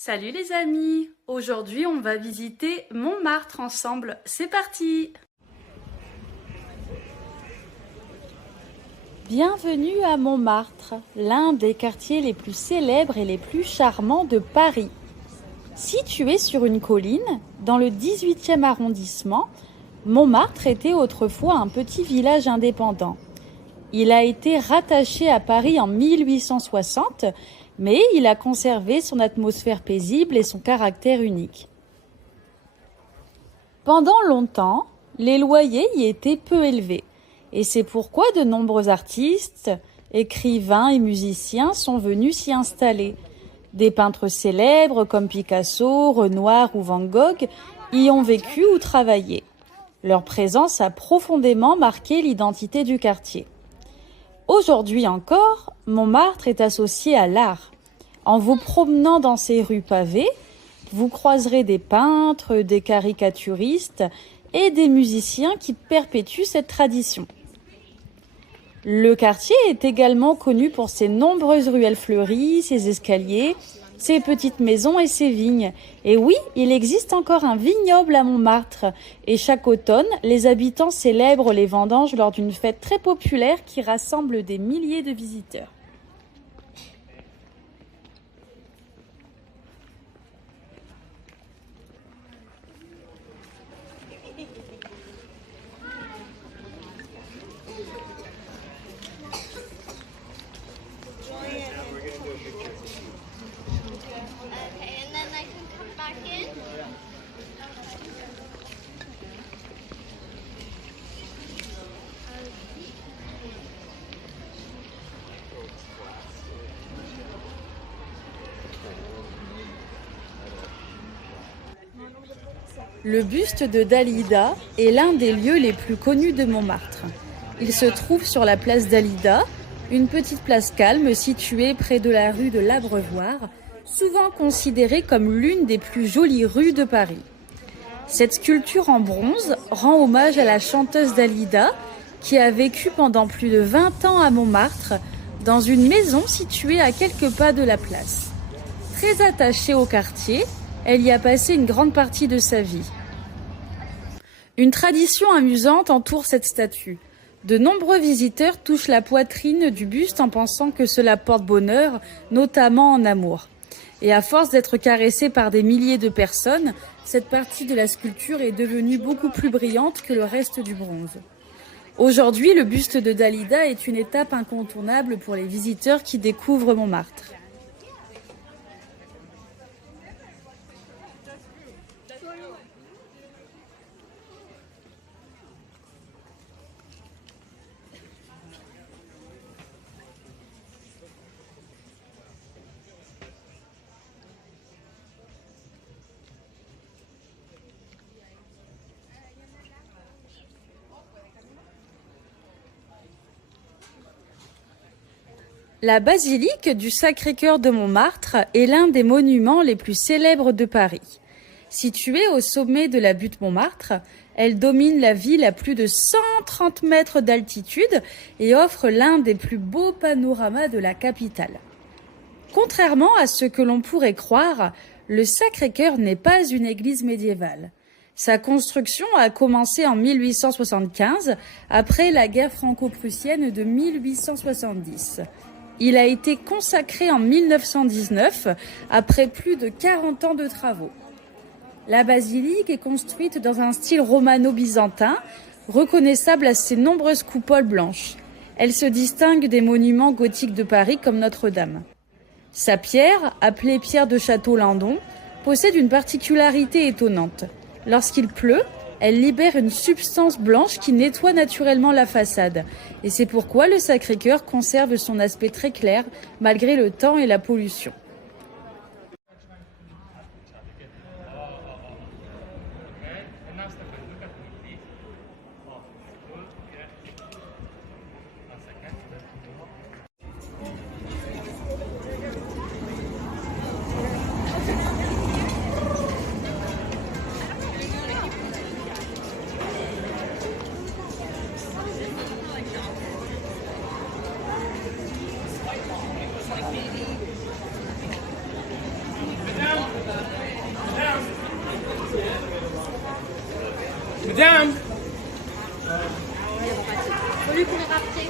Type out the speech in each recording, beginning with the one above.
Salut les amis! Aujourd'hui, on va visiter Montmartre ensemble. C'est parti! Bienvenue à Montmartre, l'un des quartiers les plus célèbres et les plus charmants de Paris. Situé sur une colline, dans le 18e arrondissement, Montmartre était autrefois un petit village indépendant. Il a été rattaché à Paris en 1860, mais il a conservé son atmosphère paisible et son caractère unique. Pendant longtemps, les loyers y étaient peu élevés, et c'est pourquoi de nombreux artistes, écrivains et musiciens sont venus s'y installer. Des peintres célèbres comme Picasso, Renoir ou Van Gogh y ont vécu ou travaillé. Leur présence a profondément marqué l'identité du quartier. Aujourd'hui encore, Montmartre est associé à l'art. En vous promenant dans ces rues pavées, vous croiserez des peintres, des caricaturistes et des musiciens qui perpétuent cette tradition. Le quartier est également connu pour ses nombreuses ruelles fleuries, ses escaliers, ses petites maisons et ses vignes. Et oui, il existe encore un vignoble à Montmartre. Et chaque automne, les habitants célèbrent les vendanges lors d'une fête très populaire qui rassemble des milliers de visiteurs. Okay, and then I can come back in. Le buste de Dalida est l'un des lieux les plus connus de Montmartre. Il se trouve sur la place Dalida, une petite place calme située près de la rue de l'Abreuvoir, souvent considérée comme l'une des plus jolies rues de Paris. Cette sculpture en bronze rend hommage à la chanteuse Dalida, qui a vécu pendant plus de 20 ans à Montmartre, dans une maison située à quelques pas de la place. Très attachée au quartier, elle y a passé une grande partie de sa vie. Une tradition amusante entoure cette statue. De nombreux visiteurs touchent la poitrine du buste en pensant que cela porte bonheur, notamment en amour. Et à force d'être caressée par des milliers de personnes, cette partie de la sculpture est devenue beaucoup plus brillante que le reste du bronze. Aujourd'hui, le buste de Dalida est une étape incontournable pour les visiteurs qui découvrent Montmartre. La basilique du Sacré-Cœur de Montmartre est l'un des monuments les plus célèbres de Paris. Située au sommet de la butte Montmartre, elle domine la ville à plus de 130 mètres d'altitude et offre l'un des plus beaux panoramas de la capitale. Contrairement à ce que l'on pourrait croire, le Sacré-Cœur n'est pas une église médiévale. Sa construction a commencé en 1875, après la guerre franco-prussienne de 1870. Il a été consacré en 1919, après plus de 40 ans de travaux. La basilique est construite dans un style romano-byzantin, reconnaissable à ses nombreuses coupoles blanches. Elle se distingue des monuments gothiques de Paris comme Notre-Dame. Sa pierre, appelée pierre de Château-Landon, possède une particularité étonnante. Lorsqu'il pleut, elle libère une substance blanche qui nettoie naturellement la façade. Et c'est pourquoi le Sacré-Cœur conserve son aspect très clair, malgré le temps et la pollution. Madame. Faut lui courir après.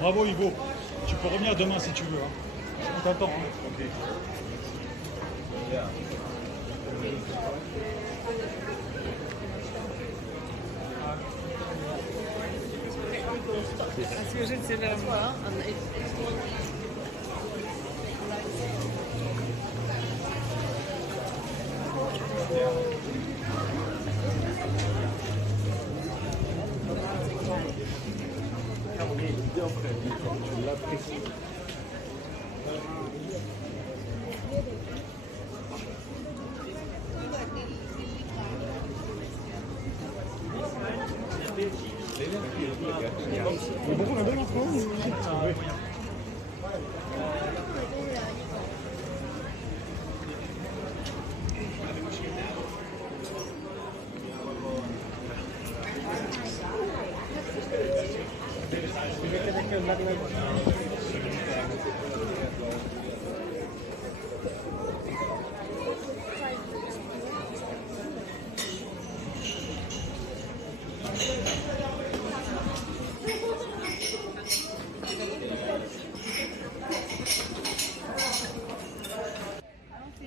Bravo Hugo, tu peux revenir demain si tu veux. Hein. On t'attend. Hein. Okay.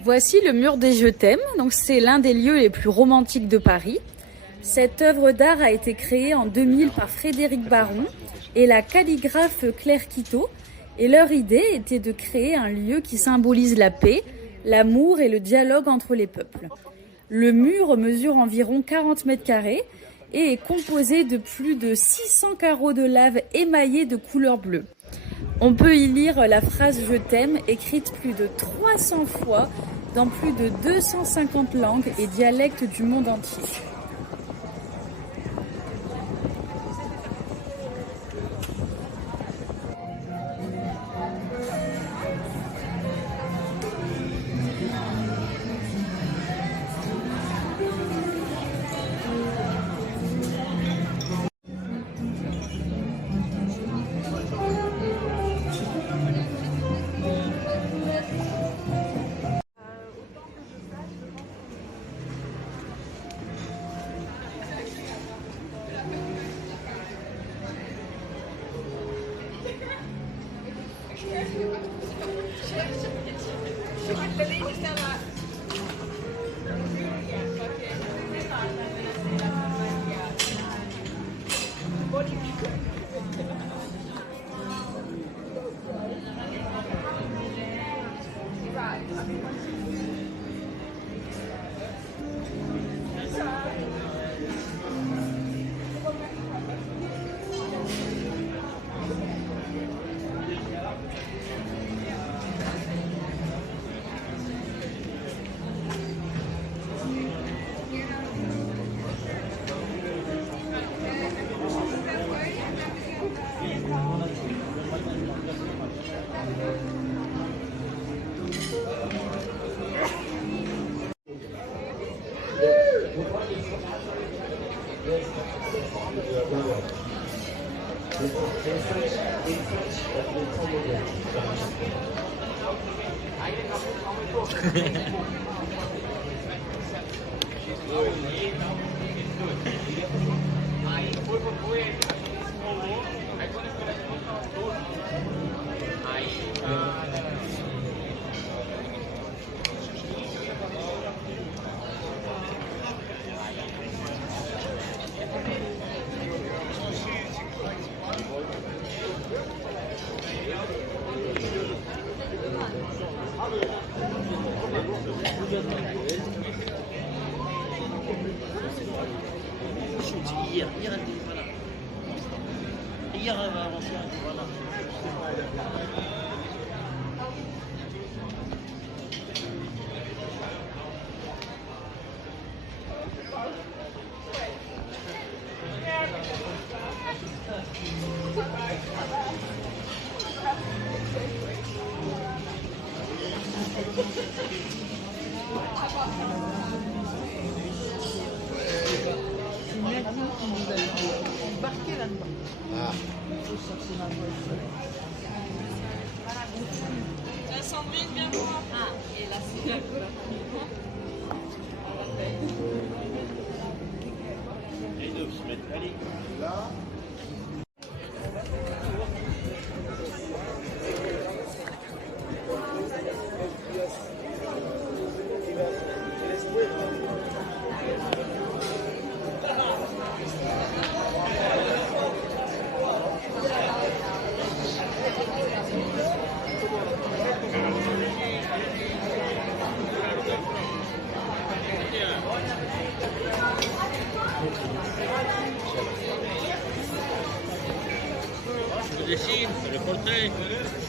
Voici le mur des Je t'aime, donc c'est l'un des lieux les plus romantiques de Paris. Cette œuvre d'art a été créée en 2000 par Frédéric Baron et la calligraphe Claire Quito, et leur idée était de créer un lieu qui symbolise la paix, l'amour et le dialogue entre les peuples. Le mur mesure environ 40 mètres carrés et est composé de plus de 600 carreaux de lave émaillés de couleur bleue. On peut y lire la phrase « Je t'aime » écrite plus de 300 fois dans plus de 250 langues et dialectes du monde entier. Decir, reporte.